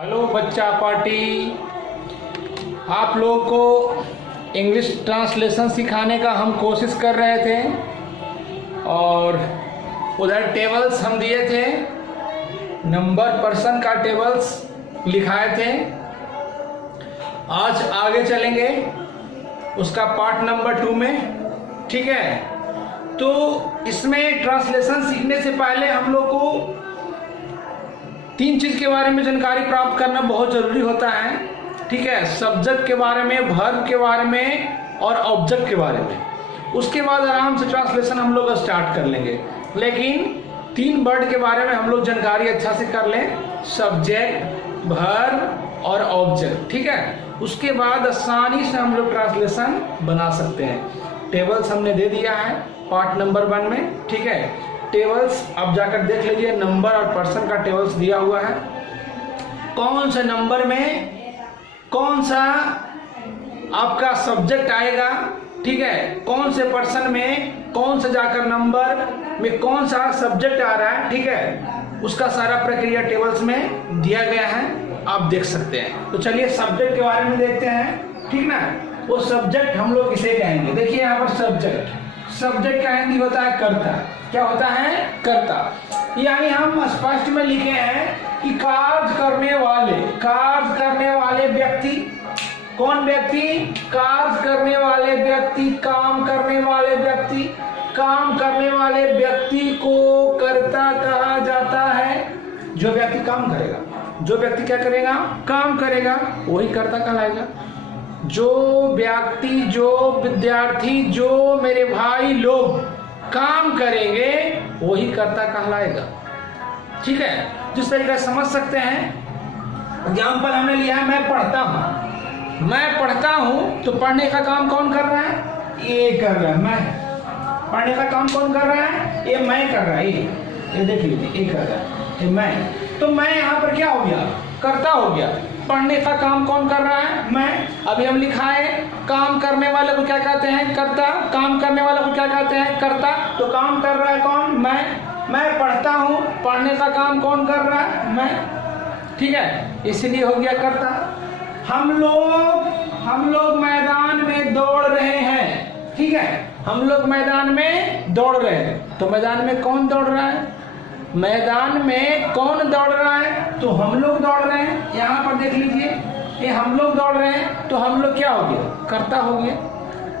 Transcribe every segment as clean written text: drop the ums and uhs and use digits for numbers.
Hello बच्चा party, आप लोगों को इंग्लिश ट्रांसलेशन सिखाने का हम कोशिश कर रहे थे और उधर टेबल्स हम दिए थे, नंबर पर्सन का टेबल्स लिखाए थे। आज आगे चलेंगे उसका पार्ट नंबर 2 में, ठीक है। तो इसमें ट्रांसलेशन सीखने से पहले हम लोग को 3 चीज के बारे में जानकारी प्राप्त करना बहुत जरूरी होता है, ठीक है। सब्जेक्ट के बारे में, वर्ब के बारे में और ऑब्जेक्ट के बारे में। उसके बाद आराम से ट्रांसलेशन हम लोग स्टार्ट कर लेंगे, लेकिन 3 वर्ड के बारे में हम लोग जानकारी अच्छा से कर लें, सब्जेक्ट, वर्ब और ऑब्जेक्ट, ठीक है। उसके बाद आसानी से हम लोग ट्रांसलेशन बना सकते हैं। टेबल्स हमने दे दिया है पार्ट नंबर 1 में, ठीक है। टेबल्स आप जाकर देख लीजिए, नंबर और पर्सन का टेबल्स दिया हुआ है। कौन से नंबर में कौन सा आपका सब्जेक्ट आएगा, ठीक है। कौन से पर्सन में कौन सा जाकर नंबर में कौन सा सब्जेक्ट आ रहा है, ठीक है। उसका सारा प्रक्रिया टेबल्स में दिया गया है, आप देख सकते हैं। तो चलिए सब्जेक्ट के बारे में देखते हैं, ठीक ना। वो सब्जेक्ट हम लोग इसे कहेंगे। देखिए यहाँ पर सब्जेक्ट का हिंदी होता है कर्ता। क्या होता है? कर्ता। यानी हम स्पष्ट में लिखे हैं कि कार्य करने वाले व्यक्ति। कौन व्यक्ति? कार्य करने वाले व्यक्ति, काम करने वाले व्यक्ति। काम करने वाले व्यक्ति को कर्ता कहा जाता है। जो व्यक्ति काम करेगा, जो व्यक्ति क्या करेगा? काम करेगा, वही कर्ता कहलाएगा। जो व्यक्ति, जो विद्यार्थी, जो मेरे भाई लोग काम करेंगे वही कर्ता कहलाएगा, ठीक है। जिस तरीके से समझ सकते हैं, एग्जाम्पल हमने लिया है, मैं पढ़ता हूं तो पढ़ने का काम कौन कर रहा है? ये कर रहा है मैं। पढ़ने का काम कौन कर रहा है? ये मैं कर रहा है। ये देख लीजिए, ये कर रहा है, ये मैं। तो मैं यहाँ पर क्या हो गया? कर्ता हो गया। पढ़ने का काम कौन कर रहा है? मैं। अभी हम लिखा है काम करने वाले को क्या कहते हैं? कर्ता। काम करने वाले को क्या कहते हैं? कर्ता। तो काम कर रहा है कौन? मैं पढ़ता हूँ, पढ़ने का काम कौन कर रहा है? मैं, ठीक है। इसलिए हो गया कर्ता। हम लोग मैदान में दौड़ रहे हैं, ठीक है। हम लोग मैदान में दौड़ रहे हैं, तो मैदान में कौन दौड़ रहा है? मैदान में कौन दौड़ रहा है? तो हम लोग दौड़ रहे हैं। यहाँ पर देख लीजिए, ये हम लोग दौड़ रहे हैं, तो हम लोग क्या हो गए? कर्ता हो गए।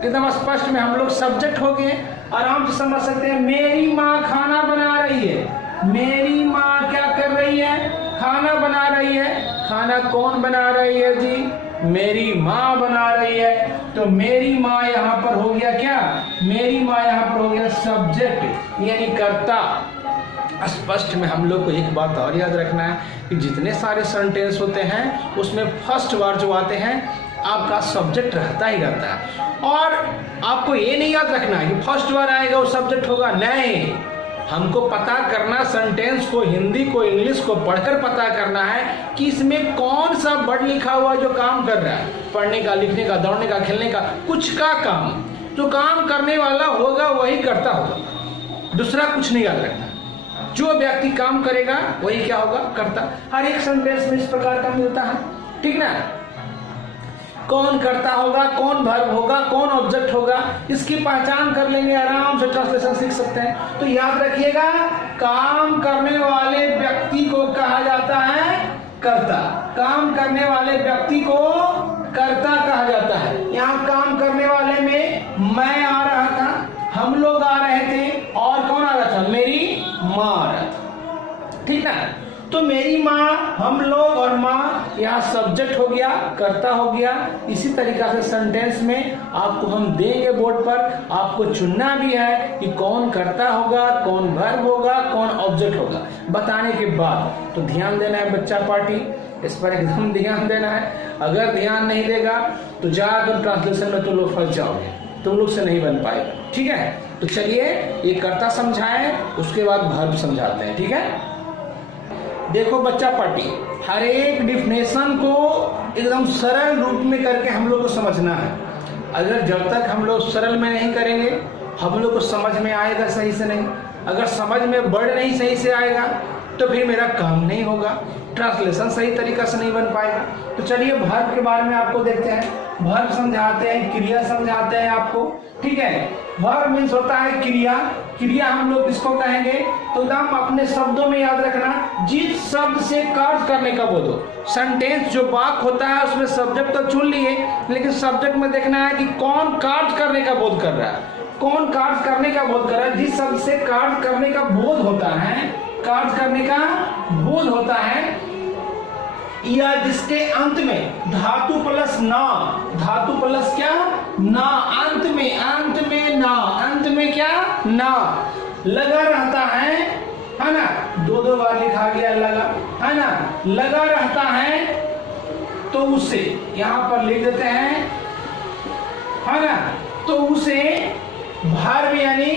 एकदम स्पष्ट में हम लोग सब्जेक्ट हो गए। आराम से समझ सकते हैं। मेरी माँ खाना बना रही है। मेरी माँ क्या कर रही है? खाना बना रही है। खाना कौन बना रही है जी? मेरी माँ बना रही है। तो मेरी माँ यहाँ पर हो गया क्या? मेरी माँ यहाँ पर हो गया सब्जेक्ट, यानी कर्ता। स्पष्ट में हम लोग को एक बात और याद रखना है कि जितने सारे सेंटेंस होते हैं उसमें फर्स्ट वर्ड जो आते हैं आपका सब्जेक्ट रहता ही रहता है। और आपको ये नहीं याद रखना है कि फर्स्ट वर्ड आएगा वो सब्जेक्ट होगा, नहीं। हमको पता करना, सेंटेंस को, हिंदी को, इंग्लिश को पढ़कर पता करना है कि इसमें कौन सा वर्ड लिखा हुआ जो काम कर रहा है। पढ़ने का, लिखने का, दौड़ने का, खेलने का, कुछ का काम। जो काम करने वाला होगा वही करता होगा, दूसरा कुछ नहीं याद रखना। जो व्यक्ति काम करेगा वही क्या होगा? कर्ता। हर एक सेंटेंस में इस प्रकार का मिलता है, ठीक ना। कौन कर्ता होगा, कौन वर्ब होगा, कौन ऑब्जेक्ट होगा, इसकी पहचान कर लेंगे, आराम से ट्रांसलेशन सीख सकते हैं। तो याद रखिएगा, काम करने वाले व्यक्ति को कहा जाता है कर्ता। काम करने वाले व्यक्ति को कर्ता कहा जाता है। यहाँ काम करने वाले में मैं आ रहा था, हम लोग आ रहे थे, और कौन आ रहा था? मेरी माँ आ रहा था, ठीक है। तो मेरी माँ, हम लोग और माँ यहाँ सब्जेक्ट हो गया, कर्ता हो गया। इसी तरीका से सेंटेंस में आपको हम देंगे बोर्ड पर, आपको चुनना भी है कि कौन कर्ता होगा, कौन वर्ब होगा, कौन ऑब्जेक्ट होगा। बताने के बाद तो ध्यान देना है बच्चा पार्टी, इस पर एकदम ध्यान देना है। अगर ध्यान नहीं देगा तो जाकर ट्रांसलेशन में तुम लोग फंस जाओगे, तुम लोग से नहीं बन पाएगा, ठीक है। तो चलिए ये कर्ता समझाएं, उसके बाद वर्ब समझाते हैं, ठीक है। देखो बच्चा पार्टी, हर एक डिफिनेशन को एकदम सरल रूप में करके हम लोग को समझना है। अगर जब तक हम लोग सरल में नहीं करेंगे, हम लोग को समझ में आएगा सही से नहीं। अगर समझ में वर्ड नहीं सही से आएगा तो फिर मेरा काम नहीं होगा, ट्रांसलेशन सही तरीका से नहीं बन पाएगा। तो चलिए वर्ब के बारे में आपको देखते हैं। वर्ब समझाते हैं, क्रिया समझाते हैं आपको, ठीक है। वर्ब मीन्स होता है क्रिया। क्रिया हम लोग किसको कहेंगे, तो एकदम अपने शब्दों में याद रखना, जिस शब्द से कार्य करने का बोध हो। सेंटेंस जो वाक्य होता है उसमें सब्जेक्ट तो चुन लिए, लेकिन सब्जेक्ट में देखना है कि कौन कार्य करने का बोध कर रहा है, कौन कार्य करने का बोध कर रहा है। जिस शब्द से कार्य करने का बोध होता है, कार्य करने का बोध होता है, या जिसके अंत में धातु प्लस ना, धातु प्लस क्या, ना, अंत में ना, अंत में क्या, ना लगा रहता है ना। दो बार लिखा गया लगा, है ना, लगा रहता है, तो उसे यहां पर लिख देते हैं, है ना। तो उसे वर्ब यानी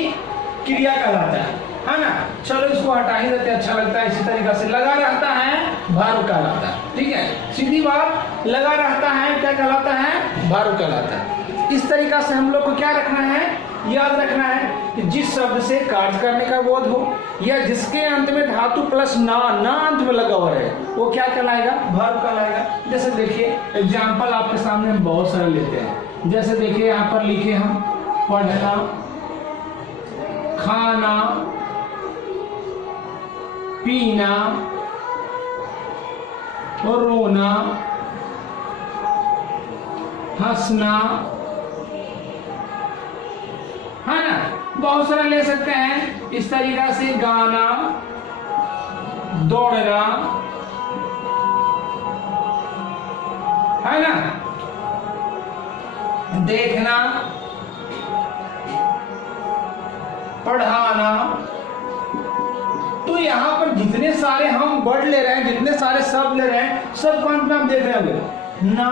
क्रिया कहलाता है ना। चलो इसको हटा ही देते, अच्छा लगता है। इसी तरीके से लगा रहता है वर्ब कहलाता है, ठीक है। सीधी बात, लगा रहता है क्या कहलाता है, वर्ब कहलाता है। इस तरीका से हम लोग को क्या रखना है, याद रखना है कि जिस शब्द से कार्य करने का बोध हो, या जिसके अंत में धातु प्लस ना अंत में लगा हुआ है, वो क्या कहलाएगा, वर्ब कहलाएगा। जैसे देखिए एग्जाम्पल आपके सामने हम बहुत सारे लेते हैं। जैसे देखिए यहाँ पर लिखे हम, पढ़ना, खाना, पीना, रोना, हंसना, है ना, बहुत सारा ले सकते हैं। इस तरीका से गाना, दौड़ना, है ना, देखना, पढ़ाना। तो यहाँ पर जितने सारे हम वर्ड ले रहे हैं, जितने सारे शब्द ले रहे हैं, सब कौन पे हम देख रहे होंगे, ना,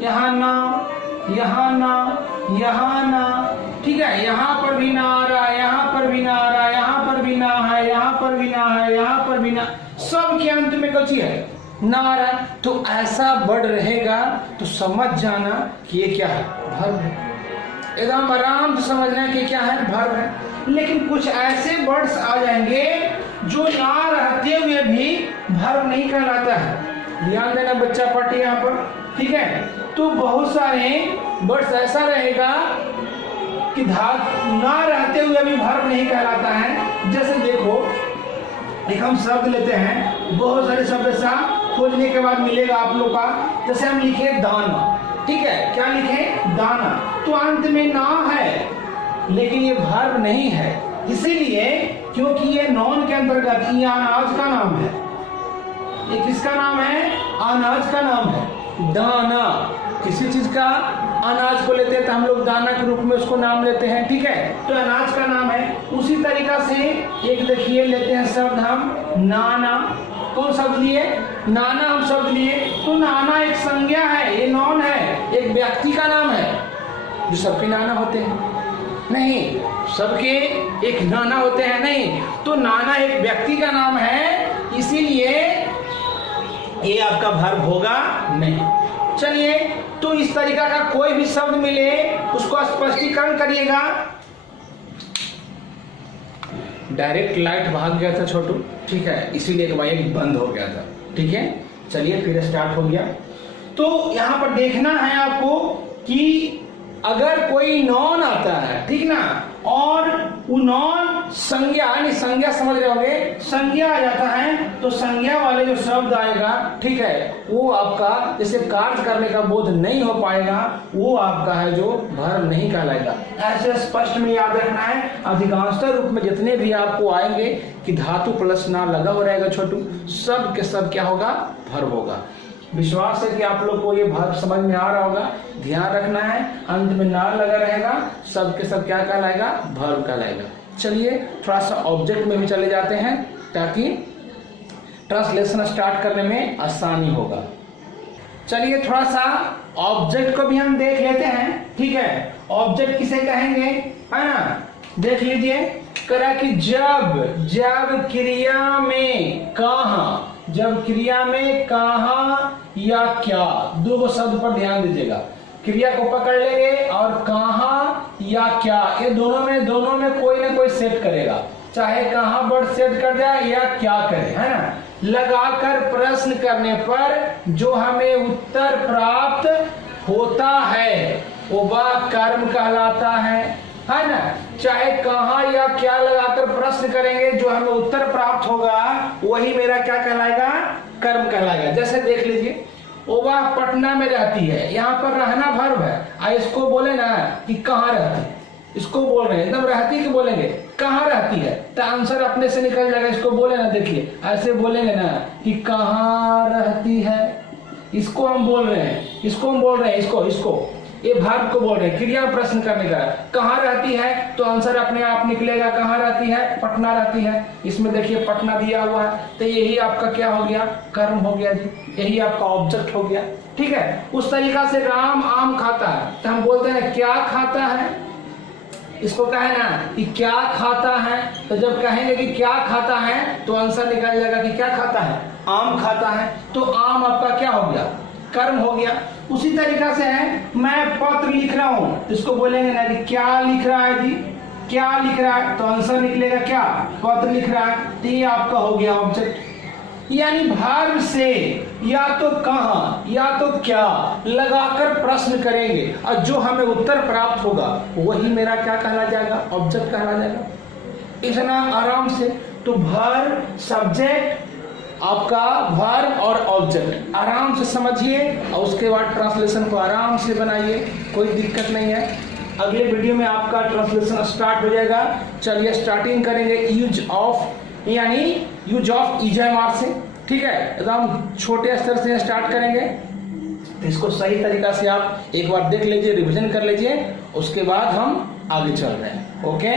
यहाँ ना, यहाँ ना, यहाँ ना, ठीक है। यहाँ पर भी ना आ रहा है, यहाँ पर भी ना आ रहा है, यहाँ पर भी ना है, यहाँ पर भी ना है, यहाँ पर भी ना, सब के अंत में कौन सी है, ना आ रहा है। तो ऐसा वर्ड रहेगा तो समझ जाना कि ये क्या है, वर्ब है। एकदम आराम से समझना कि क्या है, वर्ब है। लेकिन कुछ ऐसे वर्ड्स आ जाएंगे जो ना रहते हुए भी वर्ब नहीं कहलाता है। ध्यान देना बच्चा पार्टी यहाँ पर, ठीक है। तो बहुत सारे वर्ड्स ऐसा रहेगा कि धातु ना रहते हुए भी वर्ब नहीं कहलाता है। जैसे देखो, एक हम शब्द लेते हैं, बहुत सारे शब्द सा खोजने के बाद मिलेगा आप लोग का। जैसे हम लिखे दाना, ठीक है, क्या लिखे, दाना, तो अंत में ना है, लेकिन ये वर्ब नहीं है। इसीलिए क्योंकि ये नॉन के अंतर्गत, ये अनाज का नाम है। ये किसका नाम है, अनाज का नाम है। दाना किसी चीज का, अनाज को लेते हैं तो हम लोग दाना के रूप में उसको नाम लेते हैं, ठीक है, तो अनाज का नाम है। उसी तरीका से एक देखिए लेते हैं शब्द हम, नाना। कौन शब्द लिए, नाना हम शब्द लिए। तो नाना एक संज्ञा है, ये नॉन है, एक व्यक्ति का नाम है। जो सबके नाना होते हैं नहीं, सबके एक नाना होते हैं नहीं, तो नाना एक व्यक्ति का नाम है, इसीलिए ये आपका वर्ब होगा नहीं। चलिए, तो इस तरीका का कोई भी शब्द मिले उसको स्पष्टीकरण करिएगा। डायरेक्ट लाइट भाग गया था छोटू, ठीक है, इसीलिए माइक बंद हो गया था, ठीक है। चलिए फिर स्टार्ट हो गया। तो यहाँ पर देखना है आपको कि अगर कोई नॉन आता है, ठीक ना, और वो नॉन संज्ञा, यानी संज्ञा समझ रहे होंगे, संज्ञा आ जाता है, तो संज्ञा वाले जो शब्द आएगा, ठीक है, वो आपका जैसे कार्य करने का बोध नहीं हो पाएगा, वो आपका है जो वर्ब नहीं कहलाएगा। ऐसे स्पष्ट में याद रखना है। अधिकांशतः रूप में जितने भी आपको आएंगे कि धातु प्लस ना लगा हुआ रहेगा छोटू, सब के सब क्या होगा, वर्ब होगा। विश्वास है कि आप लोग को ये वर्ब समझ में आ रहा होगा। ध्यान रखना है, अंत में ना लगा रहेगा, सब के सब क्या कहलाएगा, वर्ब कहलाएगा। चलिए थोड़ा सा ऑब्जेक्ट में भी चले जाते हैं ताकि ट्रांसलेशन स्टार्ट करने में आसानी होगा। चलिए थोड़ा सा ऑब्जेक्ट को भी हम देख लेते हैं, ठीक है। ऑब्जेक्ट किसे कहेंगे, है ना, देख लीजिए। करा कि जब क्रिया में कहाँ, जब क्रिया में कहाँ या क्या, दो शब्द पर ध्यान दीजिएगा। क्रिया को पकड़ लेंगे और कहाँ या क्या, ये दोनों में कोई ना कोई सेट करेगा। चाहे कहां वर्ड सेट कर जाए या क्या करे, है ना। लगाकर प्रश्न करने पर जो हमें उत्तर प्राप्त होता है वो वह कर्म कहलाता है ना। चाहे कहां या क्या लगाकर प्रश्न करेंगे जो हमें उत्तर प्राप्त होगा वही मेरा क्या कहलाएगा, कर्म कहलाएगा। जैसे देख लीजिए, वह पटना में रहती है, यहाँ पर रहना वर्ब है। इसको बोले ना कि कहाँ रहती है, इसको बोल रहे हैं एकदम रहती कि बोलेंगे कहाँ रहती है, तो आंसर अपने से निकल जाएगा। इसको बोले ना, देखिए ऐसे बोलेंगे ना कि कहाँ रहती है, इसको हम बोल रहे हैं, इसको हम बोल रहे हैं, इसको ये वर्ब को बोल रहे हैं, क्रिया प्रश्न करने का। कहाँ रहती है तो आंसर अपने आप निकलेगा, कहाँ रहती है, पटना रहती है। इसमें देखिए पटना दिया हुआ है, तो यही आपका क्या हो गया, कर्म हो गया जी, यही आपका ऑब्जेक्ट हो गया। ठीक है, उस तरीका से राम आम खाता है तो हम बोलते हैं क्या खाता है, इसको कहे ना कि क्या खाता है, तो जब कहेंगे कि क्या खाता है तो आंसर निकल जाएगा कि क्या खाता है, आम खाता है। तो आम आपका क्या हो गया, कर्म हो गया। उसी तरीका से है मैं पत्र लिख रहा हूं, इसको बोलेंगे ना कि क्या लिख रहा है जी, क्या लिख रहा है, तो आंसर निकलेगा क्या, पत्र लिख रहा है। तो ये आपका हो गया ऑब्जेक्ट। यानी वर्ब से या तो कहां या तो क्या लगाकर प्रश्न करेंगे और जो हमें उत्तर प्राप्त होगा वही मेरा क्या कहला जाएगा, ऑब्जेक्ट कहला जाएगा। इतना आराम से तो वर्ब, सब्जेक्ट, आपका वर्ब और ऑब्जेक्ट आराम से समझिए और उसके बाद ट्रांसलेशन को आराम से बनाइए, कोई दिक्कत नहीं है। अगले वीडियो में आपका ट्रांसलेशन स्टार्ट हो जाएगा। चलिए स्टार्टिंग करेंगे यूज ऑफ, यानी यूज ऑफ इजमार से। ठीक है, एकदम छोटे स्तर से स्टार्ट करेंगे। इसको सही तरीका से आप एक बार देख लीजिए, रिवीजन कर लीजिए, उसके बाद हम आगे चल रहे हैं। ओके।